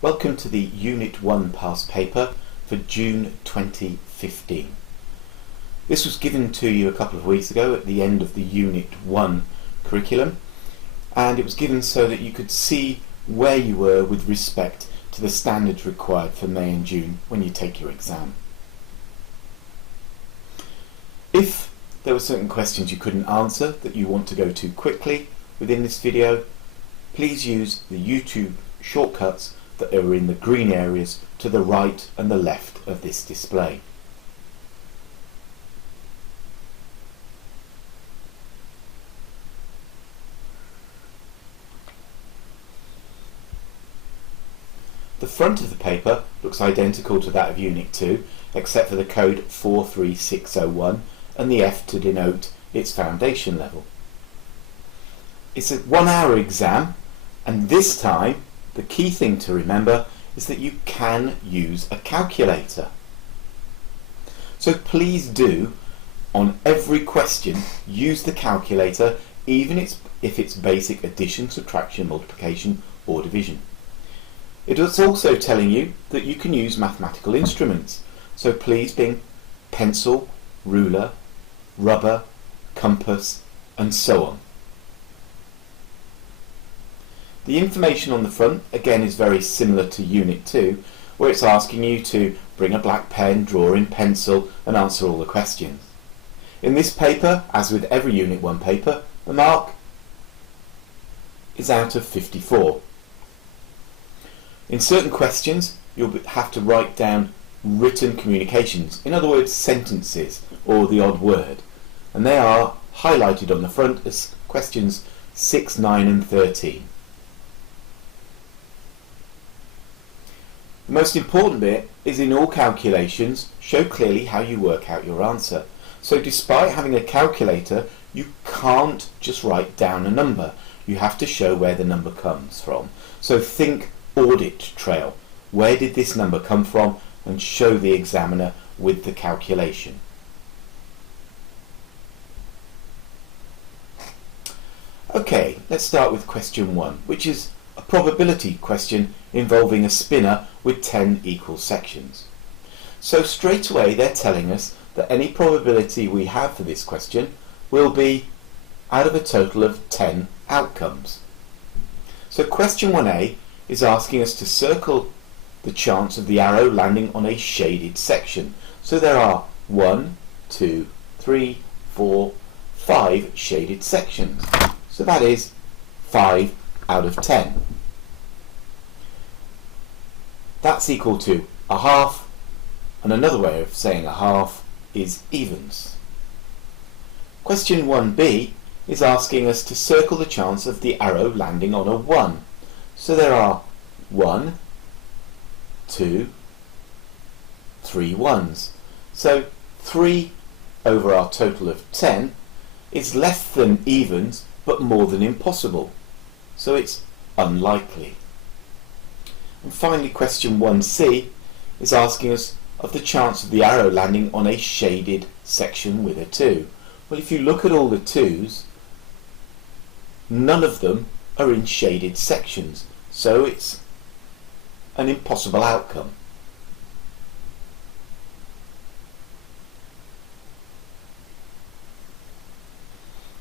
Welcome to the Unit 1 past paper for June 2015. This was given to you a couple of weeks ago at the end of the Unit 1 curriculum, and it was given so that you could see where you were with respect to the standards required for May and June when you take your exam. If there were certain questions you couldn't answer that you want to go to quickly within this video, please use the YouTube shortcuts that are in the green areas to the right and the left of this display. The front of the paper looks identical to that of Unit 2, except for the code 43601 and the F to denote its foundation level. It's a 1 hour exam, and this time the key thing to remember is that you can use a calculator. So please do, on every question, use the calculator, even if it's basic addition, subtraction, multiplication or division. It is also telling you that you can use mathematical instruments, so please bring pencil, ruler, rubber, compass and so on. The information on the front again is very similar to Unit 2, where it's asking you to bring a black pen, draw in pencil and answer all the questions. In this paper, as with every Unit 1 paper, the mark is out of 54. In certain questions you'll have to write down written communications, in other words sentences or the odd word, and they are highlighted on the front as questions 6, 9 and 13. The most important bit is in all calculations, show clearly how you work out your answer. So despite having a calculator, you can't just write down a number. You have to show where the number comes from. So think audit trail. Where did this number come from? And show the examiner with the calculation. Okay, let's start with question 1, which is a probability question involving a spinner with 10 equal sections. So straight away they're telling us that any probability we have for this question will be out of a total of 10 outcomes. So question 1a is asking us to circle the chance of the arrow landing on a shaded section. So there are 1, 2, 3, 4, 5 shaded sections. So that is 5 out of 10. That's equal to a half, and another way of saying a half is evens. Question 1b is asking us to circle the chance of the arrow landing on a 1. So there are 1, 2, 3 ones. So 3 over our total of 10 is less than evens but more than impossible. So it's unlikely. And finally question 1c is asking us of the chance of the arrow landing on a shaded section with a 2. Well, if you look at all the 2's, none of them are in shaded sections, so it's an impossible outcome.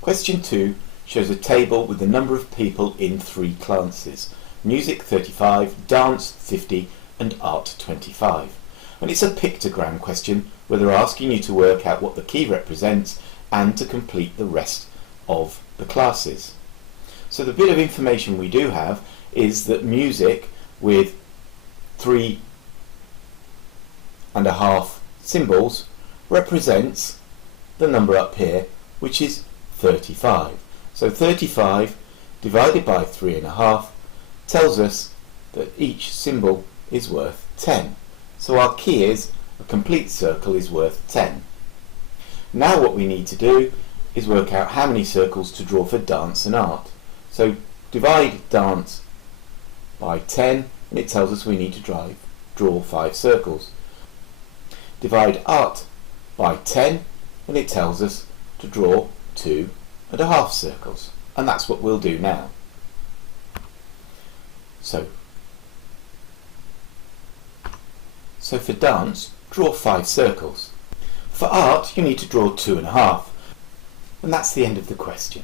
Question 2 shows a table with the number of people in 3 classes: music 35, dance 50 and art 25. And it's a pictogram question where they're asking you to work out what the key represents and to complete the rest of the classes. So the bit of information we do have is that music with 3.5 symbols represents the number up here, which is 35. So 35 divided by 3.5 tells us that each symbol is worth 10. So our key is a complete circle is worth 10. Now what we need to do is work out how many circles to draw for dance and art. So divide dance by 10 and it tells us we need to draw 5 circles. Divide art by 10 and it tells us to draw 2.5 circles. And that's what we'll do now. So So for dance, draw 5 circles. For art, you need to draw 2.5. And that's the end of the question.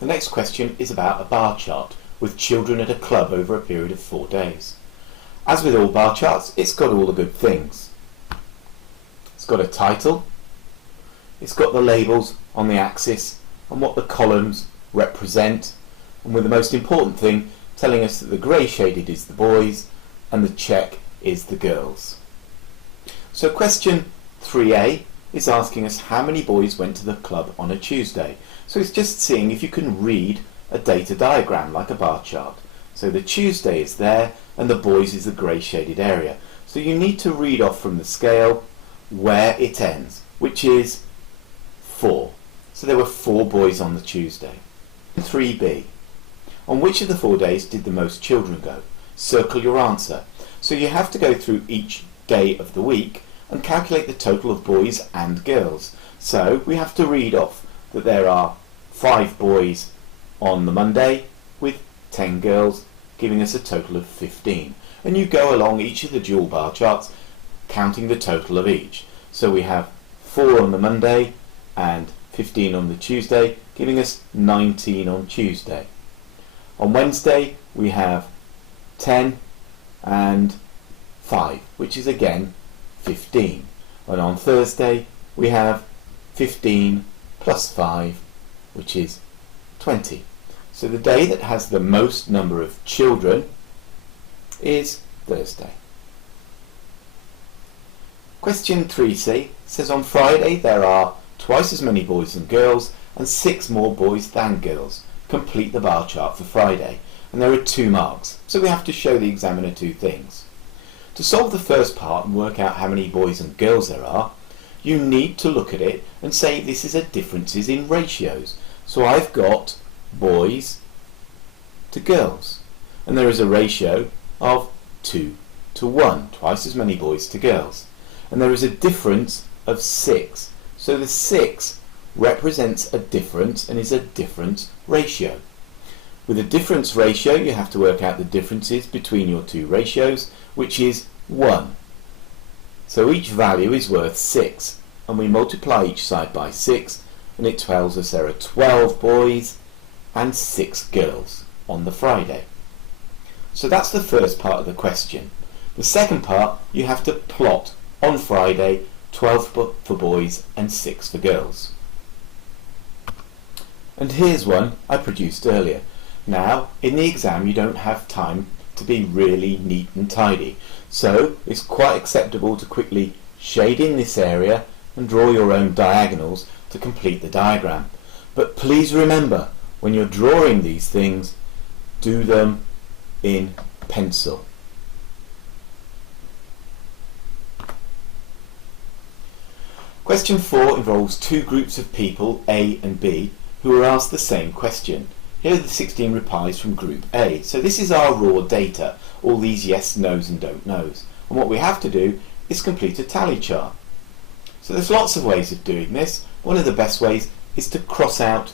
The next question is about a bar chart with children at a club over a period of 4 days. As with all bar charts, it's got all the good things. It's got a title, it's got the labels on the axis and what the columns represent, and with the most important thing telling us that the grey shaded is the boys and the check is the girls. So question 3a is asking us how many boys went to the club on a Tuesday. So it's just seeing if you can read a data diagram like a bar chart. So the Tuesday is there and the boys is the grey shaded area. So you need to read off from the scale where it ends, which is 4. So there were 4 boys on the Tuesday. 3b. On which of the 4 days did the most children go? Circle your answer. So you have to go through each day of the week and calculate the total of boys and girls. So we have to read off that there are 5 boys on the Monday with 10 girls, giving us a total of 15. And you go along each of the dual bar charts counting the total of each. So we have 4 on the Monday and 15 on the Tuesday, giving us 19 on Tuesday. On Wednesday we have 10 and 5, which is again 15. And on Thursday we have 15 plus 5, which is 20. So the day that has the most number of children is Thursday. Question 3c says on Friday there are twice as many boys and girls and 6 more boys than girls. Complete the bar chart for Friday. And there are 2 marks, so we have to show the examiner 2 things. To solve the first part and work out how many boys and girls there are, you need to look at it and say this is a differences in ratios. So I've got boys to girls, and there is a ratio of 2 to 1, twice as many boys to girls. And there is a difference of 6, so the 6 represents a difference and is a difference ratio. With a difference ratio you have to work out the differences between your 2 ratios, which is 1. So each value is worth 6, and we multiply each side by 6, and it tells us there are 12 boys and 6 girls on the Friday. So that's the first part of the question. The second part, you have to plot on Friday 12 for boys and 6 for girls. And here's one I produced earlier. Now, in the exam you don't have time to be really neat and tidy, so it's quite acceptable to quickly shade in this area and draw your own diagonals to complete the diagram. But please remember, when you're drawing these things, do them in pencil. Question 4 involves 2 groups of people, A and B, who are asked the same question. Here are the 16 replies from group A. So this is our raw data, all these yes, no's and don't knows. And what we have to do is complete a tally chart. So there's lots of ways of doing this. One of the best ways is to cross out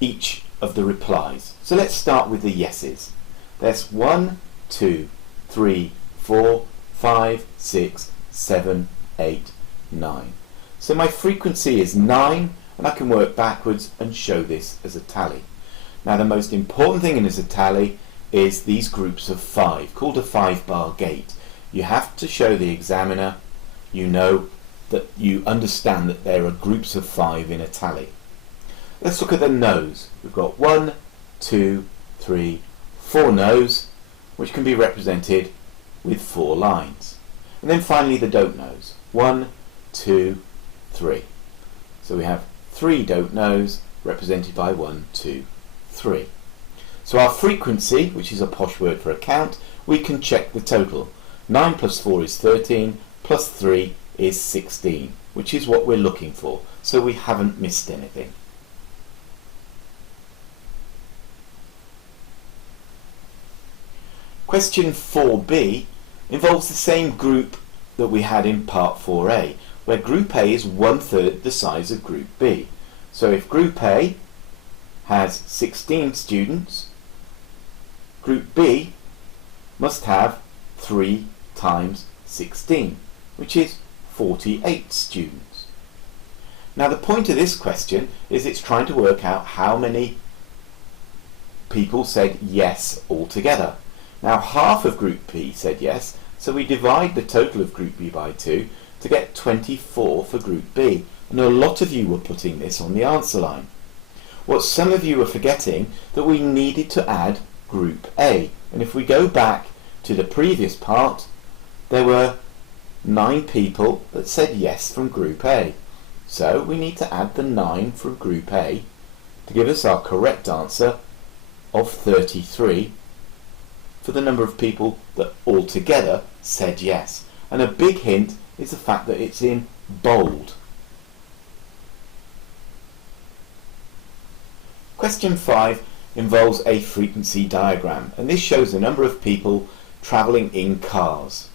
each of the replies. So let's start with the yeses. There's 1, 2, 3, 4, 5, 6, 7, 8, 9. So my frequency is 9, and I can work backwards and show this as a tally. Now the most important thing in as a tally is these groups of 5, called a 5-bar gate. You have to show the examiner you know that you understand that there are groups of 5 in a tally. Let's look at the no's. We've got 1, 2, 3, 4 no's, which can be represented with 4 lines. And then finally the don't knows. 1, 2, 3. So we have 3 don't knows represented by 1, 2, 3. So our frequency, which is a posh word for a count, we can check the total. 9 plus 4 is 13, plus 3 is 16, which is what we're looking for. So we haven't missed anything. Question 4b involves the same group that we had in part 4a, where group A is 1/3 the size of group B. So if group A has 16 students, group B must have 3 times 16, which is 48 students. Now the point of this question is it's trying to work out how many people said yes altogether. Now half of group B said yes, so we divide the total of group B by 2 to get 24 for group B. And a lot of you were putting this on the answer line. What some of you were forgetting that we needed to add group A. And if we go back to the previous part, there were 9 people that said yes from group A. So we need to add the 9 from group A to give us our correct answer of 33 for the number of people that altogether said yes. And a big hint is the fact that it's in bold. Question 5 involves a frequency diagram, and this shows the number of people travelling in cars.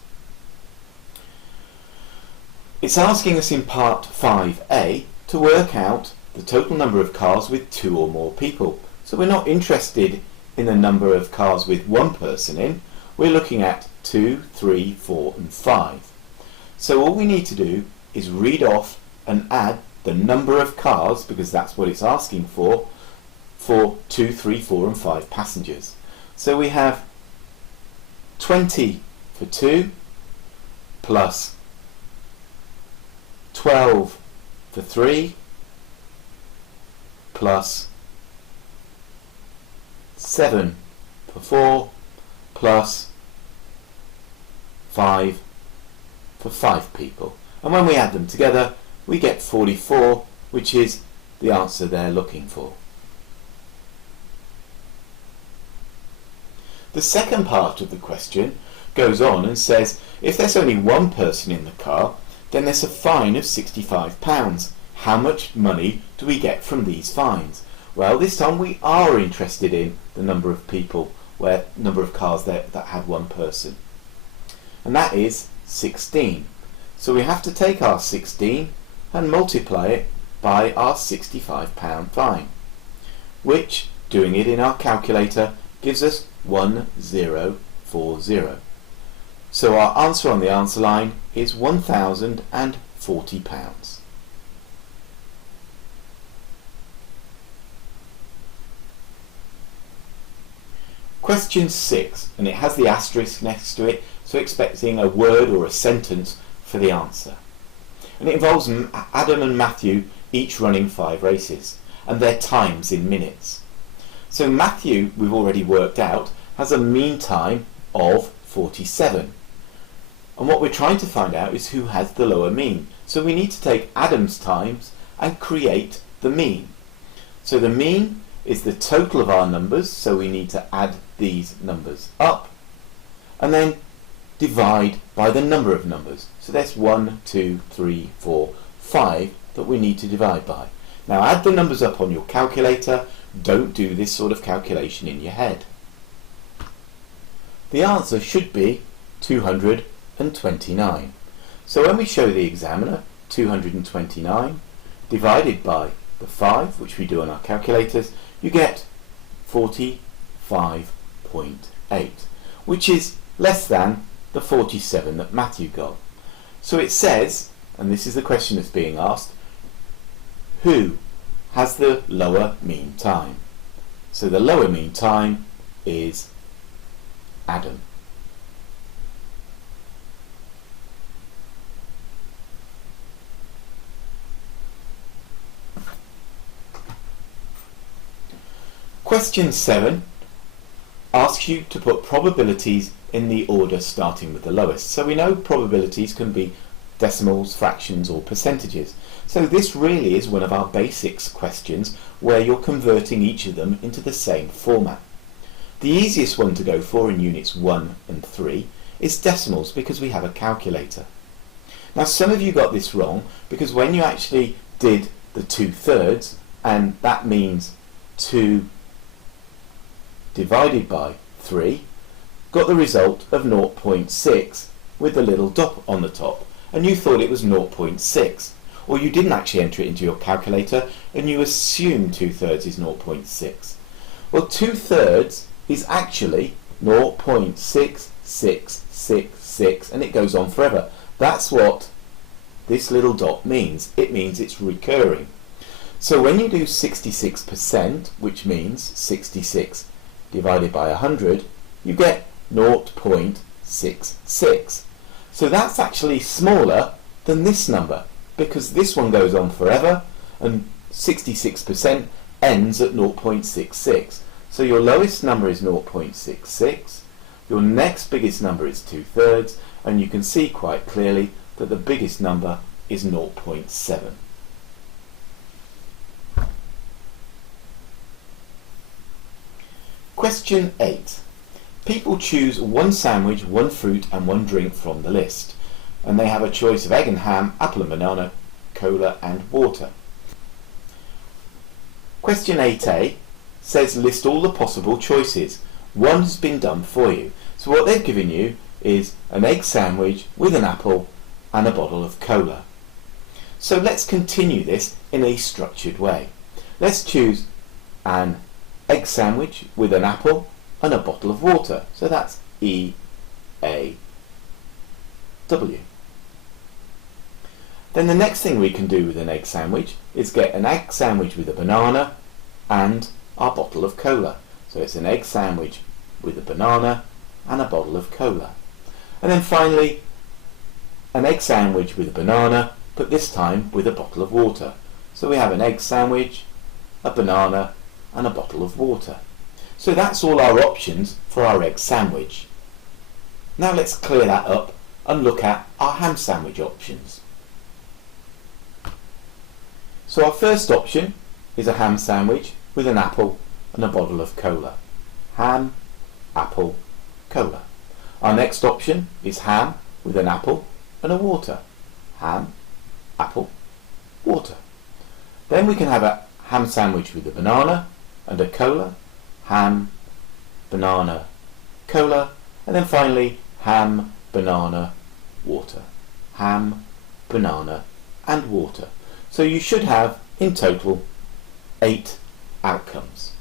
It's asking us in part 5a to work out the total number of cars with 2 or more people. So we're not interested in the number of cars with 1 person in, we're looking at 2, 3, 4 and 5. So all we need to do is read off and add the number of cars, because that's what it's asking for 2, 3, 4 and 5 passengers. So we have 20 for 2 plus 12 for 3 plus 7 for 4 plus 5 for 5 people. And when we add them together, we get 44, which is the answer they're looking for. The second part of the question goes on and says, if there's only 1 person in the car, then there's a fine of £65. How much money do we get from these fines? Well, this time we are interested in the number of people, number of cars that had 1 person. And that is 16. So we have to take our 16 and multiply it by our £65 fine, which, doing it in our calculator, gives us 1040. So our answer on the answer line is £1,040. Question 6, and it has the asterisk next to it, so expecting a word or a sentence for the answer. And it involves Adam and Matthew each running 5 races, and their times in minutes. So Matthew, we've already worked out, has a mean time of 47. And what we're trying to find out is who has the lower mean. So we need to take Adam's times and create the mean. So the mean is the total of our numbers, so we need to add these numbers up and then divide by the number of numbers. So that's 1, 2, 3, 4, 5 that we need to divide by. Now add the numbers up on your calculator. Don't do this sort of calculation in your head. The answer should be 229. So when we show the examiner 229 divided by the 5, which we do on our calculators, you get 45.8, which is less than the 47 that Matthew got. So it says, and this is the question that's being asked, who has the lower mean time? So the lower mean time is Adam. Question 7 asks you to put probabilities in the order starting with the lowest. So we know probabilities can be decimals, fractions or percentages. So this really is one of our basics questions where you're converting each of them into the same format. The easiest one to go for in units 1 and 3 is decimals, because we have a calculator. Now some of you got this wrong, because when you actually did the 2/3, and that means 2 divided by 3, got the result of 0.6 with the little dot on the top, and you thought it was 0.6, or you didn't actually enter it into your calculator and you assume 2/3 is 0.6. Well, 2/3 is actually 0.6 6, 6, 6, and it goes on forever. That's what this little dot means. It means it's recurring. So when you do 66%, which means 66 divided by 100, you get 0.66. So that's actually smaller than this number, because this one goes on forever and 66% ends at 0.66. So your lowest number is 0.66, your next biggest number is 2/3, and you can see quite clearly that the biggest number is 0.7. Question 8. People choose one sandwich, one fruit and one drink from the list, and they have a choice of egg and ham, apple and banana, cola and water. Question 8a says list all the possible choices. One has been done for you. So what they've given you is an egg sandwich with an apple and a bottle of cola. So let's continue this in a structured way. Let's choose an egg sandwich with an apple and a bottle of water. So that's E-A-W. Then the next thing we can do with an egg sandwich is get an egg sandwich with a banana and our bottle of cola. So it's an egg sandwich with a banana and a bottle of cola. And then finally an egg sandwich with a banana, but this time with a bottle of water. So we have an egg sandwich, a banana and a bottle of water. So that's all our options for our egg sandwich. Now let's clear that up and look at our ham sandwich options. So our first option is a ham sandwich with an apple and a bottle of cola. Ham, apple, cola. Our next option is ham with an apple and a water. Ham, apple, water. Then we can have a ham sandwich with a banana and a cola. Ham, banana, cola. And then finally ham, banana, water. Ham, banana and water. So you should have in total 8 outcomes.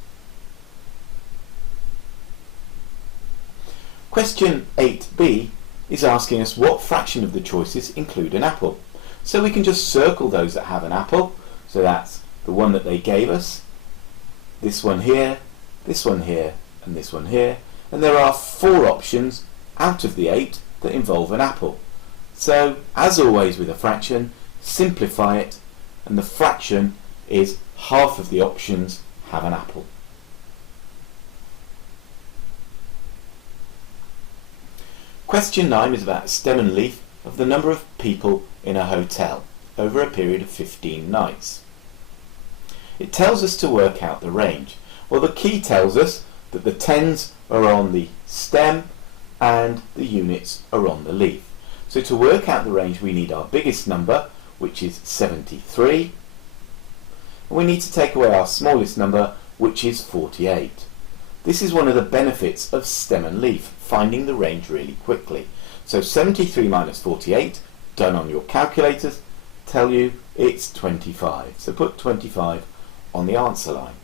Question 8b is asking us what fraction of the choices include an apple. So we can just circle those that have an apple. So that's the one that they gave us, this one here, this one here and this one here. And there are 4 options out of the 8 that involve an apple. So as always with a fraction, simplify it, and the fraction is half of the options have an apple. Question 9 is about stem and leaf of the number of people in a hotel over a period of 15 nights. It tells us to work out the range. Well, the key tells us that the tens are on the stem and the units are on the leaf. So to work out the range we need our biggest number, which is 73, and we need to take away our smallest number, which is 48. This is one of the benefits of stem and leaf, finding the range really quickly. So 73 minus 48, done on your calculators, tell you it's 25. So put 25 on the answer line.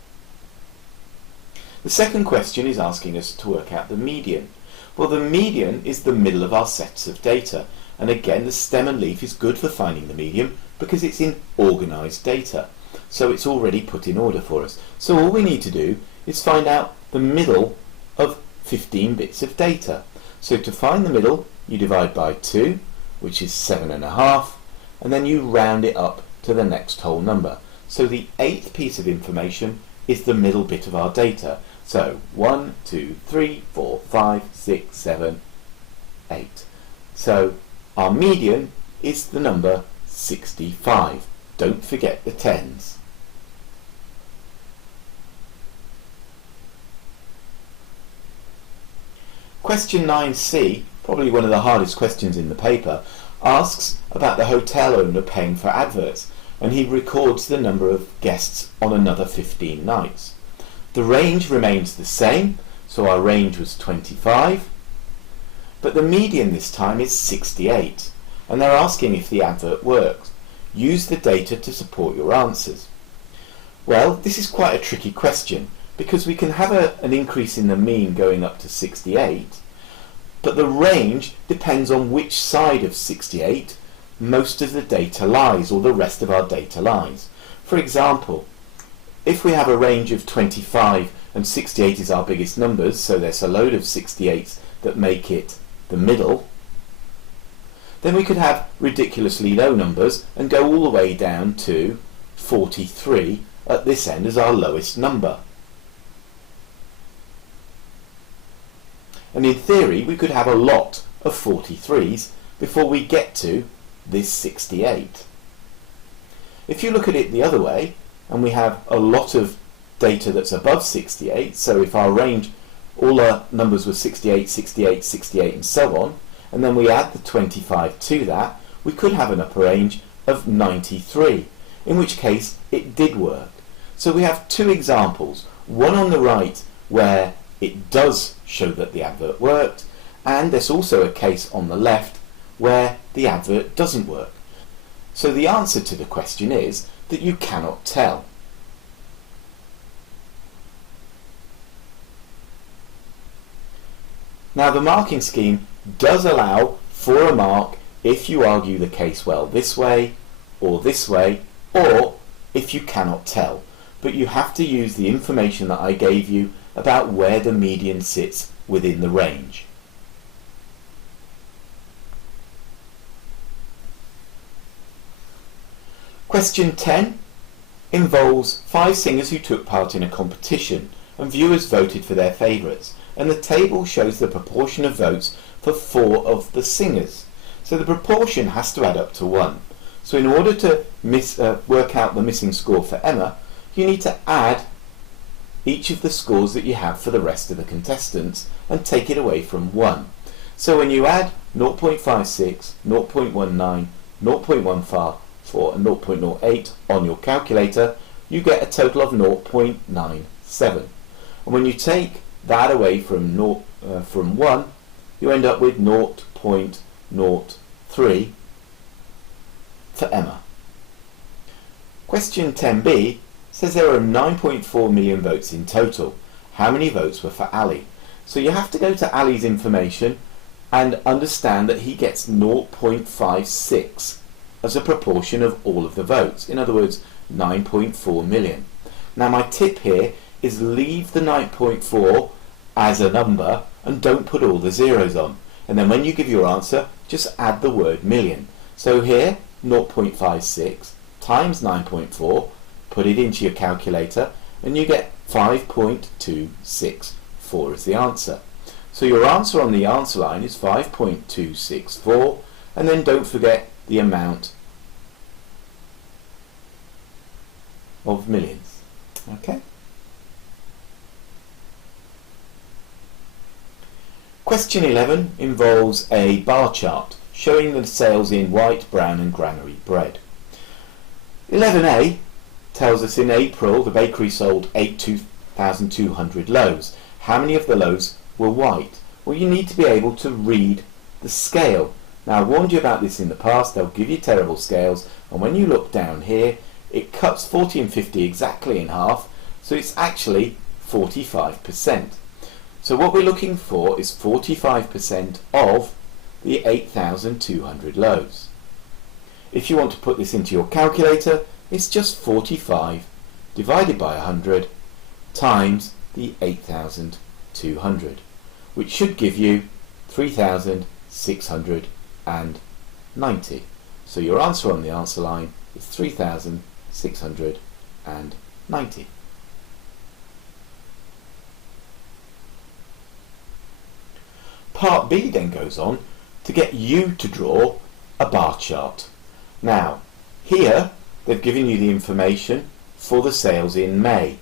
The second question is asking us to work out the median. Well, the median is the middle of our sets of data, and again the stem and leaf is good for finding the median because it's in organised data, so it's already put in order for us. So all we need to do is find out the middle of 15 bits of data. So to find the middle you divide by 2, which is 7.5, and then you round it up to the next whole number. So the 8th piece of information is the middle bit of our data. So 1, 2, 3, 4, 5, 6, 7, 8. So our median is the number 65. Don't forget the tens. Question 9c, probably one of the hardest questions in the paper, asks about the hotel owner paying for adverts, and he records the number of guests on another 15 nights. The range remains the same, so our range was 25, but the median this time is 68, and they're asking if the advert works. Use the data to support your answers. Well, this is quite a tricky question, because we can have an increase in the mean going up to 68, but the range depends on which side of 68 most of the data lies, or the rest of our data lies. For example, if we have a range of 25 and 68 is our biggest numbers, so there's a load of 68s that make it the middle, then we could have ridiculously low numbers and go all the way down to 43 at this end as our lowest number. And in theory we could have a lot of 43s before we get to this 68. If you look at it the other way, and we have a lot of data that's above 68, so if our range, all our numbers were 68, 68, 68 and so on, and then we add the 25 to that, we could have an upper range of 93, in which case it did work. So we have two examples, one on the right where it does show that the advert worked, and there's also a case on the left where the advert doesn't work. So the answer to the question is that you cannot tell. Now the marking scheme does allow for a mark if you argue the case well this way, or if you cannot tell. But you have to use the information that I gave you about where the median sits within the range. Question 10 involves 5 singers who took part in a competition and viewers voted for their favourites, and the table shows the proportion of votes for 4 of the singers. So the proportion has to add up to 1. So in order to work out the missing score for Emma, you need to add each of the scores that you have for the rest of the contestants and take it away from 1. So when you add 0.56, 0.19, 0.15 and 0.08 on your calculator, you get a total of 0.97. And when you take that away from 1, you end up with 0.03 for Emma. Question 10b says there are 9.4 million votes in total. How many votes were for Ali? So you have to go to Ali's information and understand that he gets 0.56 as a proportion of all of the votes. In other words, 9.4 million. Now my tip here is leave the 9.4 as a number and don't put all the zeros on. And then when you give your answer, just add the word million. So here, 0.56 times 9.4, put it into your calculator, and you get 5.264 as the answer. So your answer on the answer line is 5.264, and then don't forget the amount of millions. Okay? Question 11 involves a bar chart showing the sales in white, brown and granary bread. 11a tells us in April the bakery sold 8,200 loaves. How many of the loaves were white? Well, you need to be able to read the scale. Now, I warned you about this in the past. They'll give you terrible scales, and when you look down here, it cuts 40 and 50 exactly in half, so it's actually 45%. So what we're looking for is 45% of the 8,200 loaves. If you want to put this into your calculator, it's just 45 divided by 100 times the 8,200, which should give you 3,690. So your answer on the answer line is 3,690. Part B then goes on to get you to draw a bar chart. Now, here they've given you the information for the sales in May.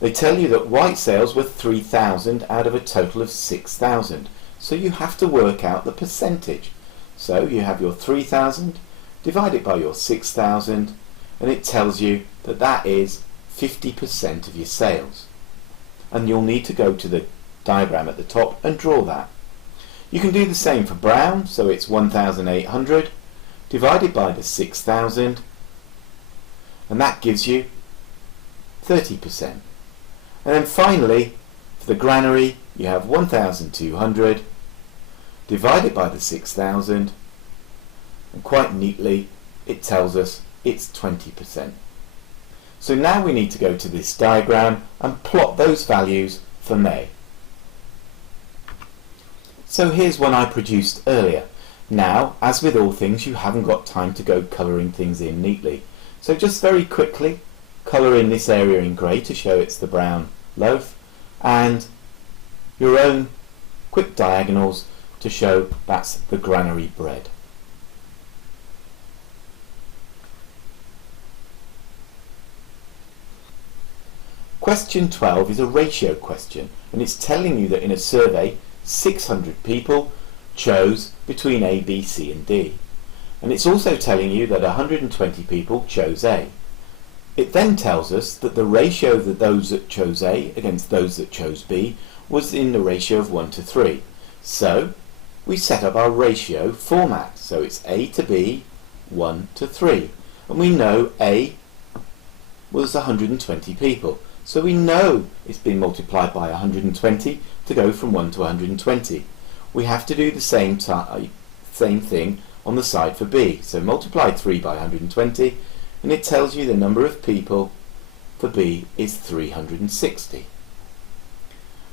They tell you that white sales were 3,000 out of a total of 6,000. So you have to work out the percentage. So you have your 3,000 divided by your 6,000, and it tells you that that is 50% of your sales. And you'll need to go to the diagram at the top and draw that. You can do the same for brown, so it's 1,800 divided by the 6,000, and that gives you 30%. And then finally, for For the granary, you have 1,200 divided by the 6,000, and quite neatly it tells us it's 20%. So now we need to go to this diagram and plot those values for May. So here's one I produced earlier. Now, as with all things, you haven't got time to go colouring things in neatly. So just very quickly, colour in this area in grey to show it's the brown loaf, and your own quick diagonals to show that's the granary bread. Question 12 is a ratio question, and it's telling you that in a survey 600 people chose between A, B, C and D. And it's also telling you that 120 people chose A. It then tells us that the ratio of those that chose A against those that chose B was in the ratio of 1 to 3. So we set up our ratio format. So it's A to B, 1 to 3. And we know A was 120 people. So we know it's been multiplied by 120 to go from 1 to 120. We have to do the same thing on the side for B. So multiply 3 by 120 and it tells you the number of people for B is 360.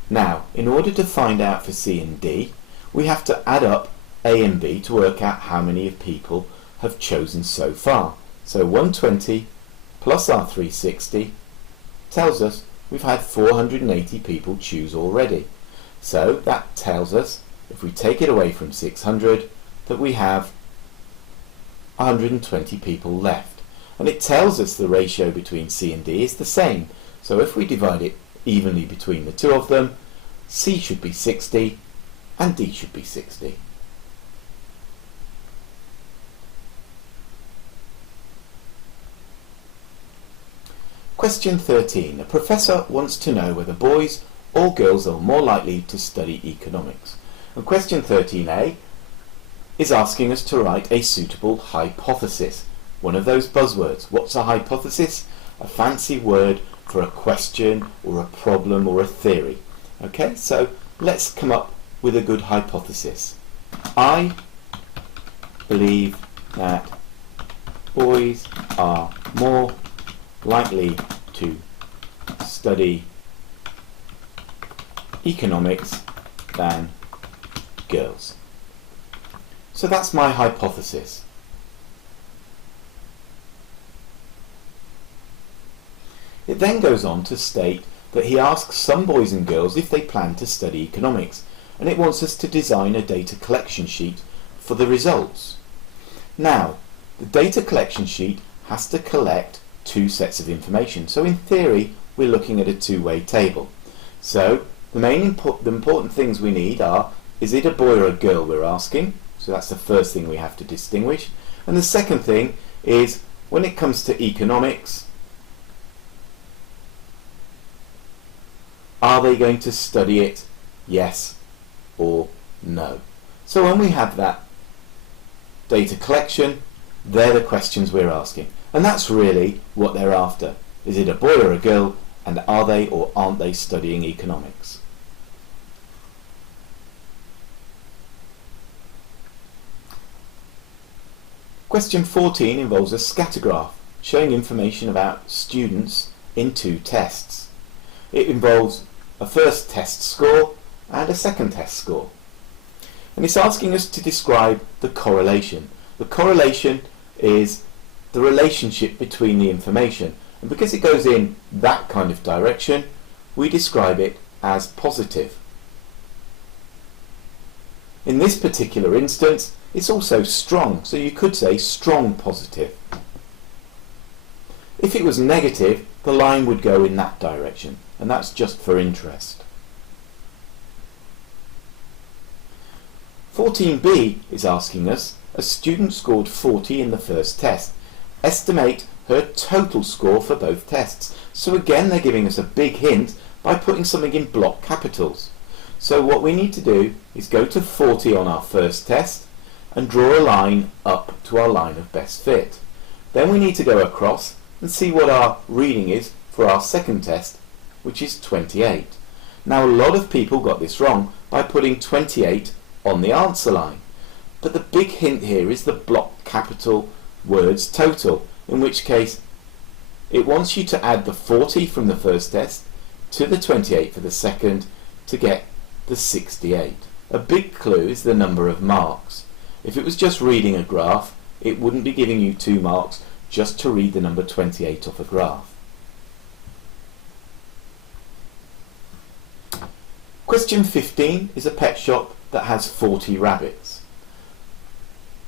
Now, in order to find out for C and D, we have to add up A and B to work out how many people have chosen so far. So 120 plus our 360 tells us we've had 480 people choose already. So that tells us, if we take it away from 600, that we have 120 people left. And it tells us the ratio between C and D is the same. So if we divide it evenly between the two of them, C should be 60 and D should be 60. Question 13. A professor wants to know whether boys or girls are more likely to study economics. And question 13a is asking us to write a suitable hypothesis. One of those buzzwords. What's a hypothesis? A fancy word for a question or a problem or a theory. Okay, so let's come up with a good hypothesis. I believe that boys are more likely to study economics than girls. So that's my hypothesis. It then goes on to state that he asks some boys and girls if they plan to study economics, and it wants us to design a data collection sheet for the results. Now, the data collection sheet has to collect two sets of information. So in theory, we're looking at a two-way table. So the important things we need are, is it a boy or a girl we're asking? So that's the first thing we have to distinguish. And the second thing is, when it comes to economics, are they going to study it, yes or no? So when we have that data collection, they're the questions we're asking. And that's really what they're after. Is it a boy or a girl, and are they or aren't they studying economics? Question 14 involves a scatter graph showing information about students in two tests. It involves a first test score and a second test score. And it's asking us to describe the correlation. The correlation is the relationship between the information, and because it goes in that kind of direction, we describe it as positive. In this particular instance, it's also strong, so you could say strong positive. If it was negative, the line would go in that direction, and that's just for interest. 14b is asking us, a student scored 40 in the first test. Estimate her total score for both tests. So again, they're giving us a big hint by putting something in block capitals. So what we need to do is go to 40 on our first test and draw a line up to our line of best fit. Then we need to go across and see what our reading is for our second test, which is 28. Now a lot of people got this wrong by putting 28 on the answer line. But the big hint here is the block capital words total, in which case it wants you to add the 40 from the first test to the 28 for the second to get the 68. A big clue is the number of marks. If it was just reading a graph, it wouldn't be giving you 2 marks just to read the number 28 off a graph. Question 15 is a pet shop that has 40 rabbits.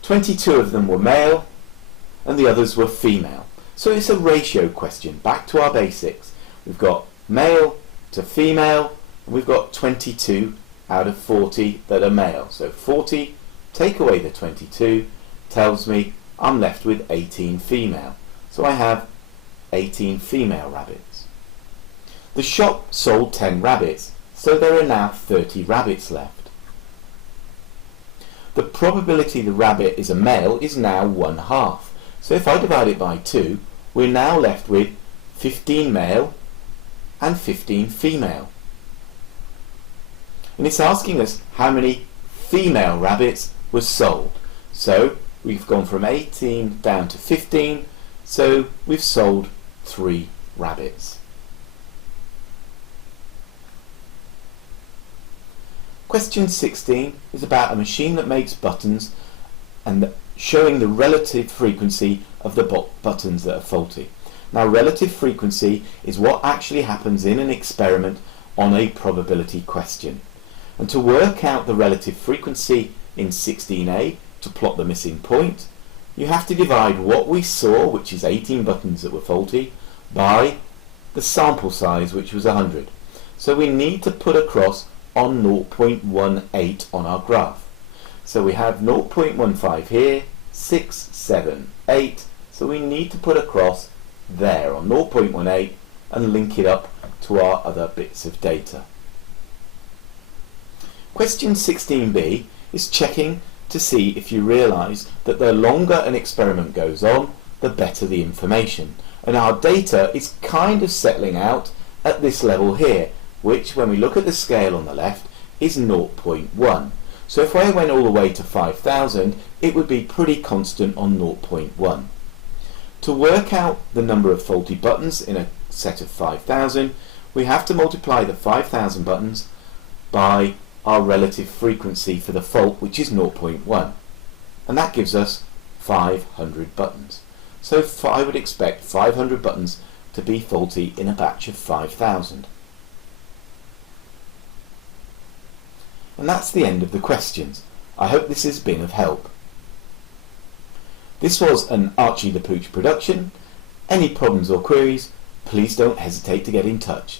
22 of them were male and the others were female. So it's a ratio question. Back to our basics. We've got male to female, and we've got 22 out of 40 that are male. So 40, take away the 22, tells me I'm left with 18 female. So I have 18 female rabbits. The shop sold 10 rabbits, so there are now 30 rabbits left. The probability the rabbit is a male is now 1/2. So if I divide it by 2, we're now left with 15 male and 15 female. And it's asking us how many female rabbits were sold. So we've gone from 18 down to 15, so we've sold 3 rabbits. Question 16 is about a machine that makes buttons and showing the relative frequency of the buttons that are faulty. Now, relative frequency is what actually happens in an experiment on a probability question. And to work out the relative frequency in 16a, to plot the missing point, you have to divide what we saw, which is 18 buttons that were faulty, by the sample size, which was 100. So we need to put across on 0.18 on our graph. So we have 0.15 here, 6, 7, 8. So we need to put across there on 0.18 and link it up to our other bits of data. Question 16b is checking to see if you realise that the longer an experiment goes on, the better the information. And our data is kind of settling out at this level here, which when we look at the scale on the left is 0.1. So if I went all the way to 5,000, it would be pretty constant on 0.1. To work out the number of faulty buttons in a set of 5,000, we have to multiply the 5,000 buttons by our relative frequency for the fault, which is 0.1. And that gives us 500 buttons. So I would expect 500 buttons to be faulty in a batch of 5,000. And that's the end of the questions. I hope this has been of help. This was an Archie the Pooch production. Any problems or queries, please don't hesitate to get in touch.